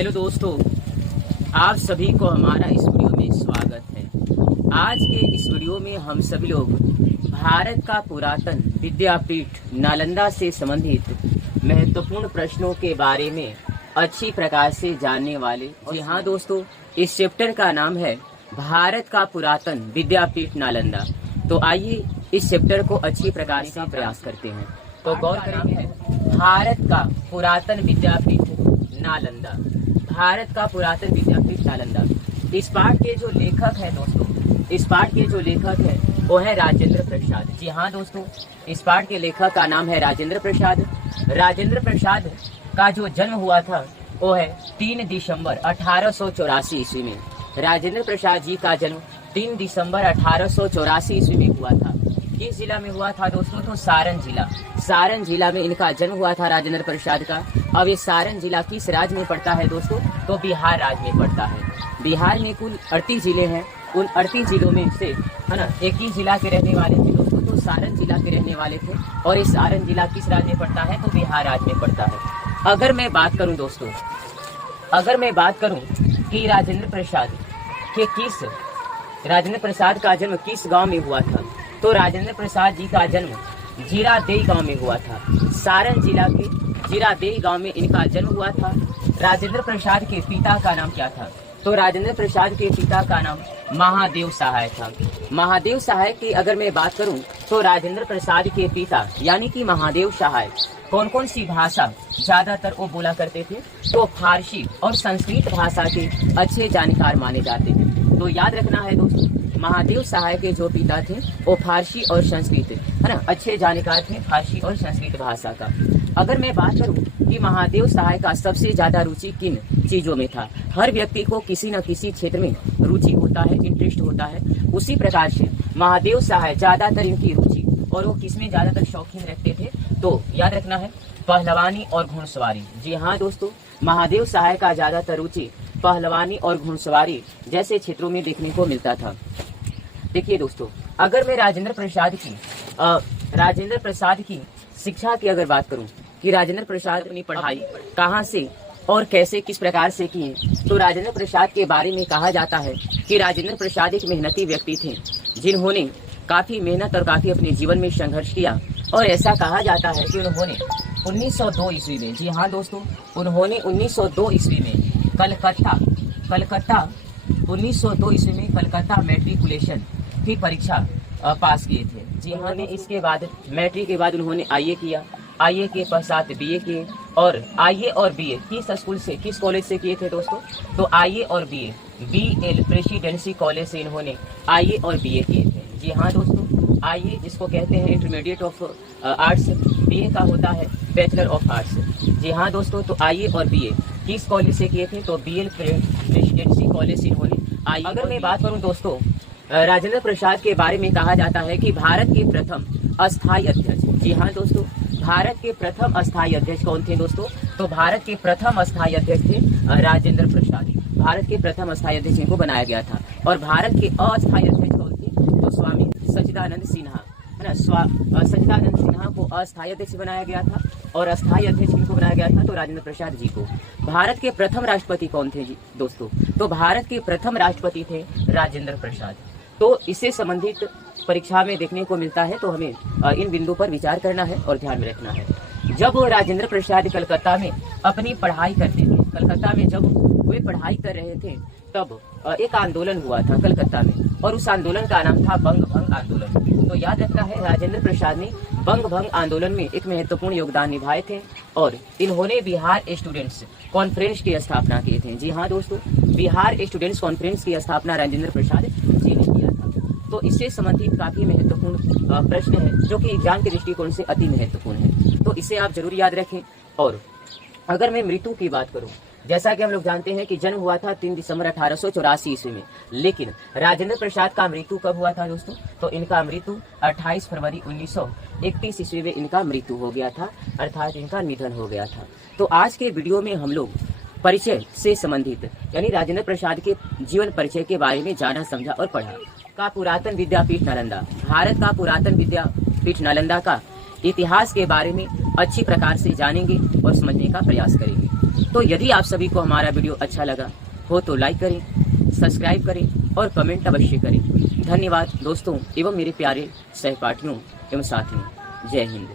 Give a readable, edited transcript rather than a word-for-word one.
Hello दोस्तों, आप सभी को हमारा इस वीडियो में स्वागत है। आज के इस वीडियो में हम सभी लोग भारत का पुरातन विद्यापीठ नालंदा से संबंधित महत्वपूर्ण प्रश्नों के बारे में अच्छी प्रकार से जानने वाले। जी हाँ दोस्तों, इस चैप्टर का नाम है भारत का पुरातन विद्यापीठ नालंदा। तो आइए इस चैप्टर को अच्छी प्रकार से प्रयास करते हैं। तो गौर करेंगे, भारत का पुरातन विद्यापीठ नालंदा। भारत का पुरातन विद्यापीठ नालंदा। इस पाठ के जो लेखक हैं दोस्तों, इस पाठ के जो लेखक हैं वो है राजेंद्र प्रसाद। जी हाँ दोस्तों, इस पाठ के लेखक का नाम है राजेंद्र प्रसाद। राजेंद्र प्रसाद का जो जन्म हुआ था वो है 3 दिसंबर 1884 ईस्वी में। राजेंद्र प्रसाद जी का जन्म 3 दिसंबर 1884 ईस्वी में हुआ था। किस जिला में हुआ था दोस्तों? तो सारण जिला। सारण जिला में इनका जन्म हुआ था राजेंद्र प्रसाद का। अब ये सारण जिला किस राज्य में पड़ता है दोस्तों? तो बिहार राज्य में पड़ता है। बिहार में कुल 38 जिले हैं। उन 38 जिलों में से है ना 21 जिला के रहने वाले थे दोस्तों, तो सारण जिला के रहने वाले थे। और ये सारण जिला किस राज्य में पड़ता है? तो बिहार राज्य में पड़ता है। अगर मैं बात करूं दोस्तों, अगर मैं बात करूं कि राजेंद्र प्रसाद का जन्म किस गांव में हुआ था, तो राजेंद्र प्रसाद जी का जन्म जीरादेई गांव में हुआ था। सारण जिला के जीरादेई गांव में इनका जन्म हुआ था। राजेंद्र प्रसाद के पिता का नाम क्या था? तो राजेंद्र प्रसाद के पिता का नाम महादेव सहाय था। महादेव सहाय की अगर मैं बात करूं तो राजेंद्र प्रसाद के पिता यानी कि महादेव सहाय कौन कौन सी भाषा ज्यादातर वो बोला करते थे? तो फारसी और संस्कृत भाषा के अच्छे जानकार माने जाते थे। तो याद रखना है दोस्तों, महादेव सहाय के जो पिता थे वो फारसी और संस्कृत है ना अच्छे जानकार थे, फारसी और संस्कृत भाषा का। अगर मैं बात करूं कि महादेव सहाय का सबसे ज्यादा रुचि किन चीजों में था? हर व्यक्ति को किसी न किसी क्षेत्र में रुचि होता है, इंटरेस्ट होता है। उसी प्रकार से महादेव सहाय ज्यादातर इनकी रुचि और वो किसमें ज्यादातर शौकीन रखते थे? तो याद रखना है पहलवानी और घुड़सवारी। जी हाँ दोस्तों, महादेव सहाय का ज्यादातर रुचि पहलवानी और घुड़सवारी जैसे क्षेत्रों में देखने को मिलता था। देखिए दोस्तों, अगर मैं राजेंद्र प्रसाद की शिक्षा की अगर बात करूं कि राजेंद्र प्रसाद अपनी पढ़ाई कहां से और कैसे किस प्रकार से किए, तो राजेंद्र प्रसाद के बारे में कहा जाता है कि राजेंद्र प्रसाद एक मेहनती व्यक्ति थे जिन्होंने काफी मेहनत और काफी अपने जीवन में संघर्ष किया। और ऐसा कहा जाता है कि उन्होंने 1902 ईस्वी में, जी हाँ दोस्तों, उन्होंने 1902 ईस्वी में कलकत्ता 1902 ईस्वी में कलकत्ता मैट्रिकुलेशन की परीक्षा पास किए थे। जी हाँ, इसके बाद मैट्रिक के बाद उन्होंने आईए किया। आईए के पश्चात बीए किए। और आईए और बीए किस स्कूल से, किस कॉलेज से किए थे दोस्तों? तो आईए और बीए बीएल प्रेसिडेंसी कॉलेज से इन्होंने आईए और बीए किए थे। जी हाँ दोस्तों, आईए जिसको कहते हैं इंटरमीडिएट ऑफ आर्ट्स, बीए का होता है बैचलर ऑफ आर्ट्स। जी हाँ दोस्तों, तो आईए और बीए किस कॉलेज से किए थे? तो बीएल प्रेसिडेंसी कॉलेज से इन्होंने आईए। अगर मैं बात करूं दोस्तों, राजेंद्र प्रसाद के बारे में कहा जाता है कि भारत के प्रथम अस्थायी अध्यक्ष। जी हाँ दोस्तों, भारत के प्रथम अस्थायी अध्यक्ष कौन थे दोस्तों? तो भारत के प्रथम अस्थायी अध्यक्ष थे राजेंद्र प्रसाद। भारत के प्रथम अस्थायी अध्यक्ष इनको बनाया गया था। और भारत के अस्थायी अध्यक्ष कौन थे? तो स्वामी सच्चिदानंद सिन्हा है ना। सच्चिदानंद सिन्हा को अस्थायी अध्यक्ष बनाया गया था। और अस्थायी अध्यक्ष किनको बनाया गया था? तो राजेंद्र प्रसाद जी को। भारत के प्रथम राष्ट्रपति कौन थे जी दोस्तों? तो भारत के प्रथम राष्ट्रपति थे राजेंद्र प्रसाद। तो इससे संबंधित परीक्षा में देखने को मिलता है, तो हमें इन बिंदु पर विचार करना है और ध्यान में रखना है। जब राजेंद्र प्रसाद कलकत्ता में अपनी पढ़ाई करते थे, कलकत्ता में जब वे पढ़ाई कर रहे थे, तब एक आंदोलन हुआ था कलकत्ता में, और उस आंदोलन का नाम था बंग भंग आंदोलन। तो याद रखना है, राजेंद्र प्रसाद ने बंग भंग आंदोलन में एक महत्वपूर्ण योगदान निभाए थे। और इन्होंने बिहार स्टूडेंट्स कॉन्फ्रेंस की स्थापना की थी। जी हाँ दोस्तों, बिहार स्टूडेंट्स कॉन्फ्रेंस की स्थापना राजेंद्र प्रसाद जी ने किया था। तो इससे संबंधित काफी महत्वपूर्ण प्रश्न है जो कि एग्जाम के दृष्टिकोण से अति महत्वपूर्ण है, तो इसे आप जरूर याद रखें। और अगर मैं मृत्यु की बात करूं, जैसा कि हम लोग जानते हैं कि जन्म हुआ था 3 दिसंबर 1884 ईस्वी में, लेकिन राजेंद्र प्रसाद का मृत्यु कब हुआ था दोस्तों? तो इनका मृत्यु 28 फरवरी 1931 ईस्वी में इनका मृत्यु हो गया था, अर्थात इनका निधन हो गया था। तो आज के वीडियो में हम लोग परिचय से संबंधित यानी राजेंद्र प्रसाद के जीवन परिचय के बारे में जाना, समझा और पढ़ा। का पुरातन विद्यापीठ नालंदा, भारत का पुरातन विद्यापीठ नालंदा का इतिहास के बारे में अच्छी प्रकार से जानेंगे और समझने का प्रयास करेंगे। तो यदि आप सभी को हमारा वीडियो अच्छा लगा हो तो लाइक करें, सब्सक्राइब करें और कमेंट अवश्य करें। धन्यवाद दोस्तों एवं मेरे प्यारे सहपाठियों एवं साथियों। जय हिंद।